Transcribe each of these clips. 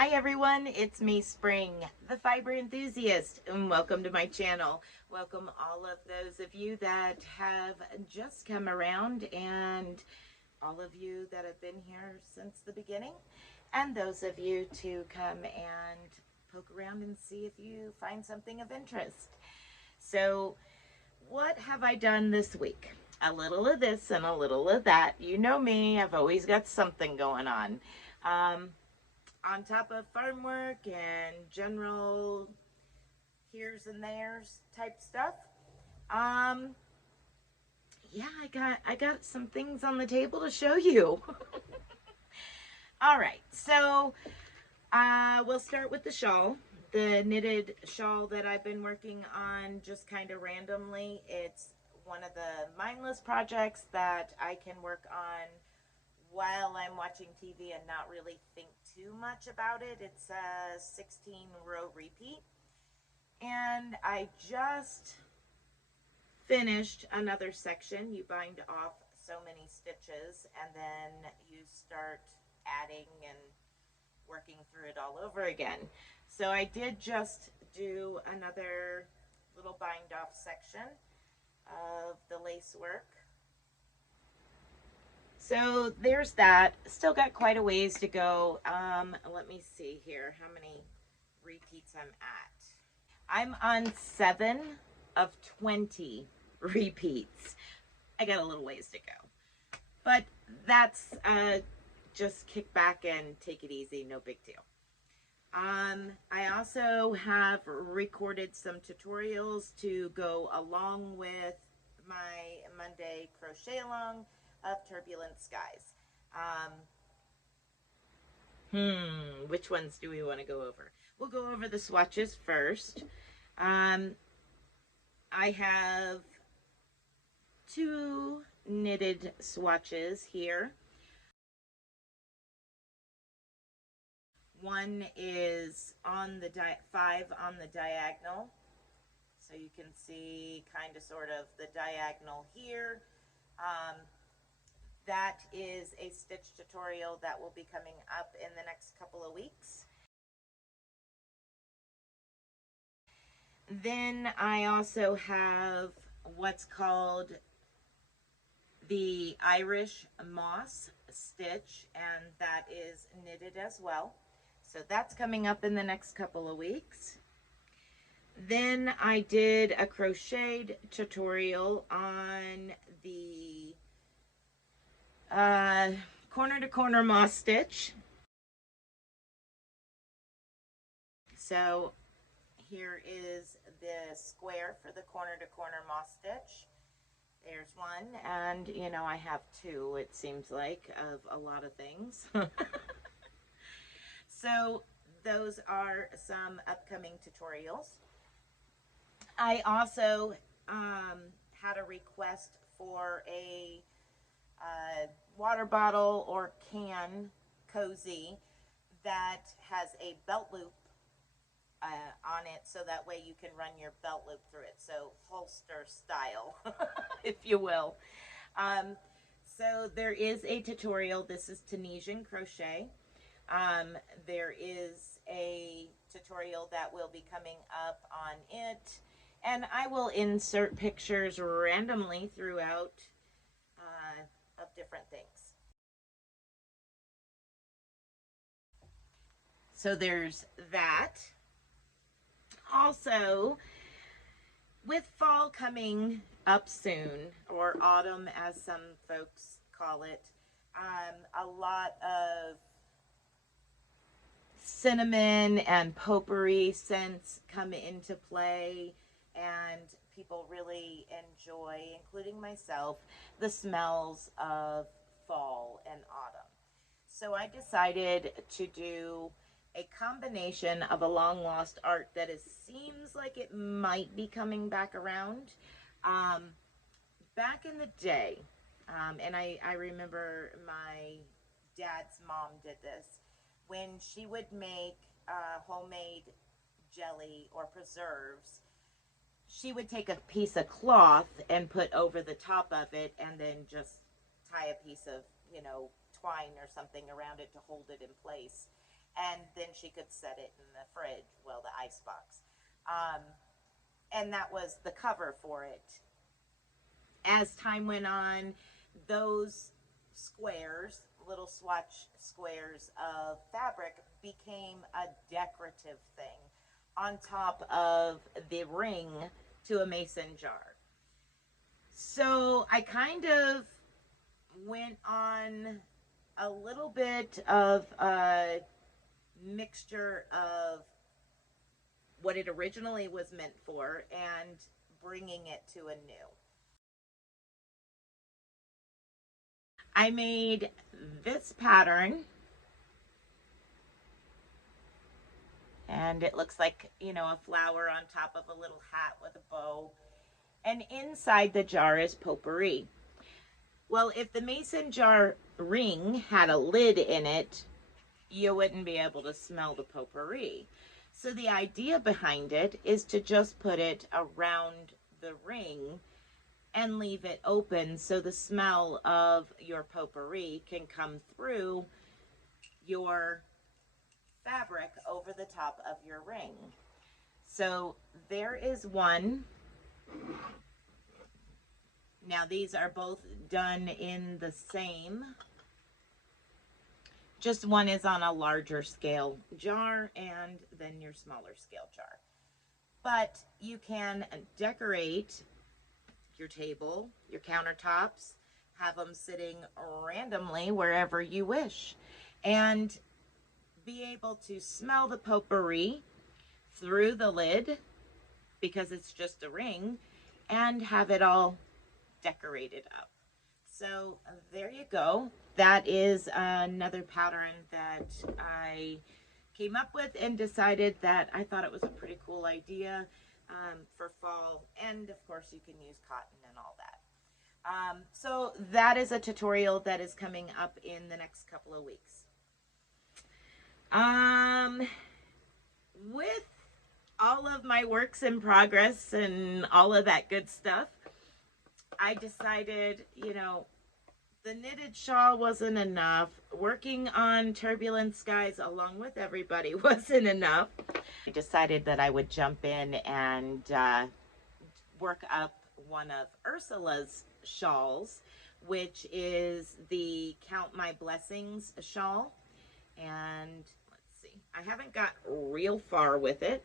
Hi everyone, it's me Spring, the fiber enthusiast, and welcome to my channel. Welcome all of those of you that have just come around and all of you that have been here since the beginning, and those of you to come and poke around and see if you find something of interest. So what have I done this week? A little of this and a little of that. You know me, I've always got something going on. On top of farm work and general here's and there's type stuff. Yeah, I got some things on the table to show you. All right, so we'll start with the shawl, the knitted shawl that I've been working on just kind of randomly. It's one of the mindless projects that I can work on while I'm watching TV and not really think too much about it. It's a 16 row repeat, and I just finished another section. You bind off so many stitches and then you start adding and working through it all over again. So I did just do another little bind off section of the lace work. So there's that. Still got quite a ways to go. Let me see here how many repeats I'm at. I'm on 7 of 20 repeats. I got a little ways to go, but that's just kick back and take it easy, no big deal. I also have recorded some tutorials to go along with my Monday crochet along of Turbulent Skies. Which ones do we want to go over? We'll go over the swatches first. I have 2 knitted swatches here. One is on the 5 on the diagonal, so you can see kind of sort of the diagonal here. That is a stitch tutorial that will be coming up in the next couple of weeks. Then I also have what's called the Irish moss stitch, and that is knitted as well. So that's coming up in the next couple of weeks. Then I did a crocheted tutorial on the corner to corner moss stitch. So here is the square for the corner to corner moss stitch. There's one, and you know I have 2, it seems like, of a lot of things. So those are some upcoming tutorials. I also had a request for a water bottle or can cozy that has a belt loop on it, so that way you can run your belt loop through it, so holster style, if you will. So there is a tutorial. This is Tunisian crochet. There is a tutorial that will be coming up on it, and I will insert pictures randomly throughout of different things. So there's that. Also, with fall coming up soon, or autumn as some folks call it, a lot of cinnamon and potpourri scents come into play, and people really enjoy, including myself, the smells of fall and autumn. So I decided to do a combination of a long lost art that seems like it might be coming back around. Back in the day, and I remember my dad's mom did this, when she would make homemade jelly or preserves, she would take a piece of cloth and put over the top of it, and then just tie a piece of, twine or something around it to hold it in place. and then she could set it in the fridge, well, the ice box. And that was the cover for it. As time went on, those squares, little swatch squares of fabric, became a decorative thing on top of the ring to a mason jar. So I kind of went on a little bit of a mixture of what it originally was meant for and bringing it to a new. I made this pattern, and it looks like, you know, a flower on top of a little hat with a bow, and inside the jar is potpourri. Well, if the mason jar ring had a lid in it, you wouldn't be able to smell the potpourri. So the idea behind it is to just put it around the ring and leave it open so the smell of your potpourri can come through your fabric over the top of your ring. So there is one. Now these are both done in the same, just one is on a larger scale jar and then your smaller scale jar. But you can decorate your table, your countertops, have them sitting randomly wherever you wish, and be able to smell the potpourri through the lid because it's just a ring, and have it all decorated up. So there you go. That is another pattern that I came up with and decided that I thought it was a pretty cool idea for fall. And of course you can use cotton and all that. So that is a tutorial that is coming up in the next couple of weeks. With all of my works in progress and all of that good stuff, I decided, you know, the knitted shawl wasn't enough. Working on Turbulent Skies along with everybody wasn't enough. I decided that I would jump in and work up one of Ursula's shawls, which is the Count My Blessings shawl. And let's see, I haven't got real far with it,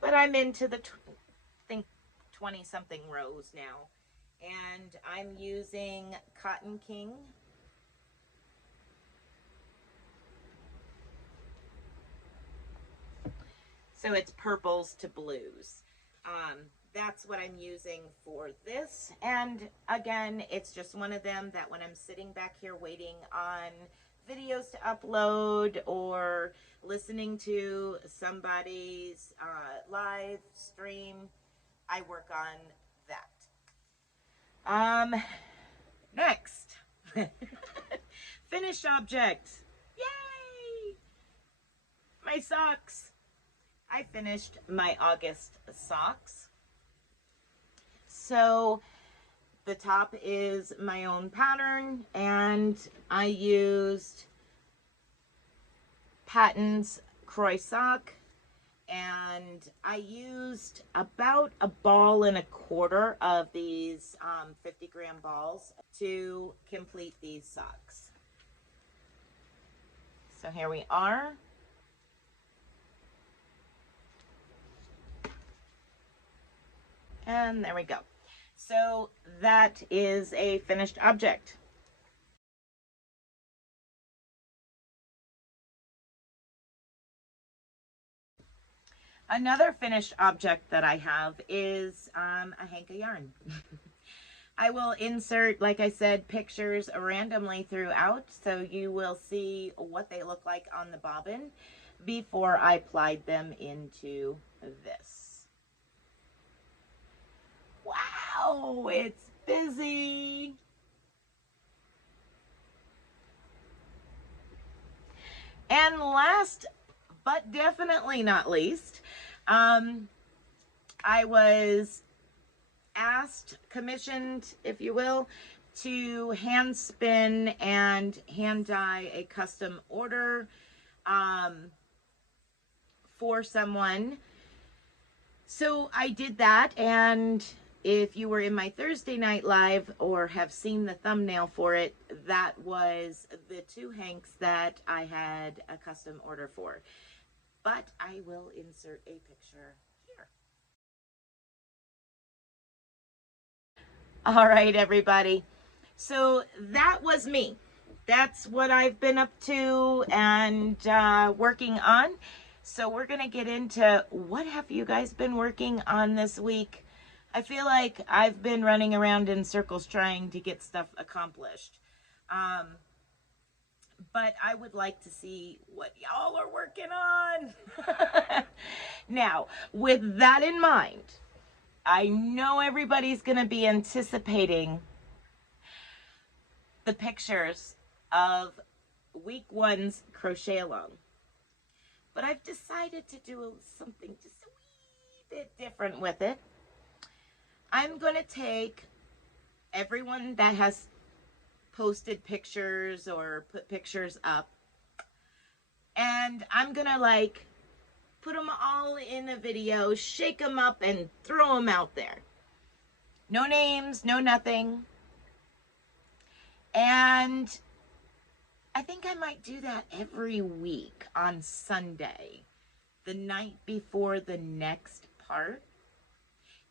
but I'm into the, I think, 20 something rows now. And I'm using Cotton King. So it's purples to blues. That's what I'm using for this. And again, it's just one of them that when I'm sitting back here waiting on videos to upload or listening to somebody's live stream, I work on that. Next, finished object. Yay! My socks. I finished my August socks. So the top is my own pattern, and I used Patton's Croy sock, and I used about 1.25 balls of these 50-gram balls to complete these socks. So here we are. And there we go. So that is a finished object. Another finished object that I have is a hank of yarn. I will insert, like I said, pictures randomly throughout, so you will see what they look like on the bobbin before I plied them into this. Wow, it's busy. And last but definitely not least, I was asked, commissioned, if you will, to hand spin and hand dye a custom order for someone. So I did that, and if you were in my Thursday night live or have seen the thumbnail for it, that was the 2 hanks that I had a custom order for. But I will insert a picture here. All right, everybody. So that was me. That's what I've been up to and working on. So we're going to get into what have you guys been working on this week. I feel like I've been running around in circles trying to get stuff accomplished. But I would like to see what y'all are working on. Now, with that in mind, I know everybody's going to be anticipating the pictures of week 1's crochet along. But I've decided to do something just a wee bit different with it. I'm going to take everyone that has posted pictures or put pictures up, and I'm going to like put them all in a video, shake them up and throw them out there. No names, no nothing. And I think I might do that every week on Sunday, the night before the next part.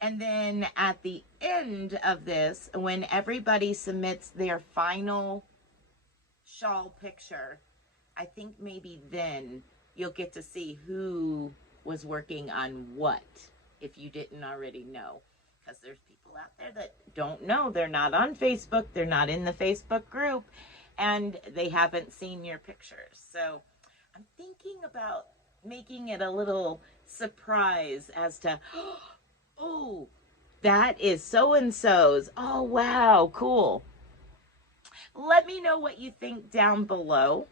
And then at the end of this, when everybody submits their final shawl picture, I think maybe then you'll get to see who was working on what, if you didn't already know. Because there's people out there that don't know. They're not on Facebook. They're not in the Facebook group. And they haven't seen your pictures. So I'm thinking about making it a little surprise as to, oh, that is so-and-so's. Oh, wow, cool. Let me know what you think down below.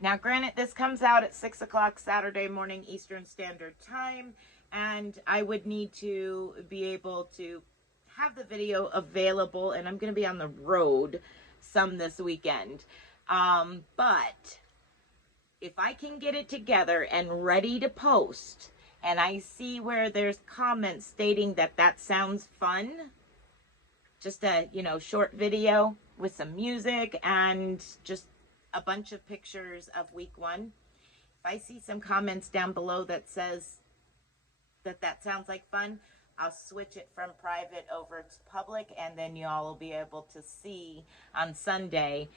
Now, granted, this comes out at 6 o'clock Saturday morning Eastern Standard Time, and I would need to be able to have the video available, and I'm going to be on the road some this weekend. But if I can get it together and ready to post, and I see where there's comments stating that that sounds fun, just a, short video with some music and just a bunch of pictures of week 1. If I see some comments down below that says that sounds like fun, I'll switch it from private over to public, and then y'all will be able to see on Sunday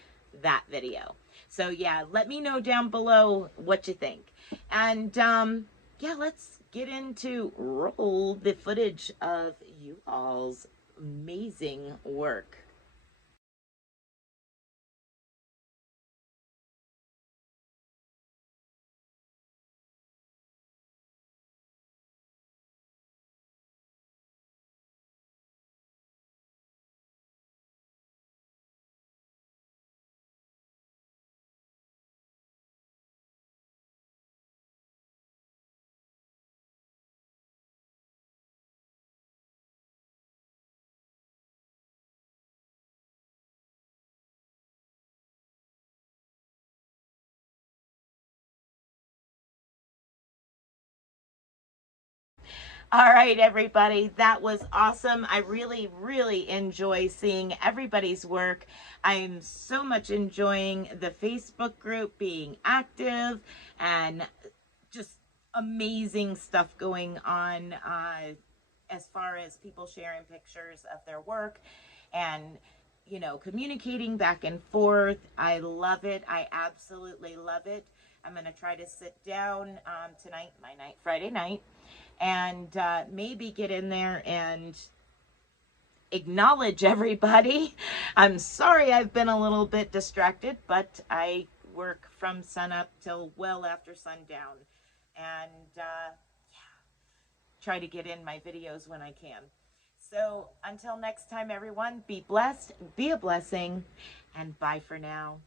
that video. So yeah, let me know down below what you think. And yeah, let's get into roll the footage of you all's amazing work. All right, everybody, that was awesome. I really, really enjoy seeing everybody's work. I'm so much enjoying the Facebook group, being active, and just amazing stuff going on as far as people sharing pictures of their work and communicating back and forth. I love it. I absolutely love it. I'm going to try to sit down tonight, Friday night, and maybe get in there and acknowledge everybody. I'm sorry I've been a little bit distracted, but I work from sunup till well after sundown, and yeah, try to get in my videos when I can. So until next time, everyone, be blessed, be a blessing, and bye for now.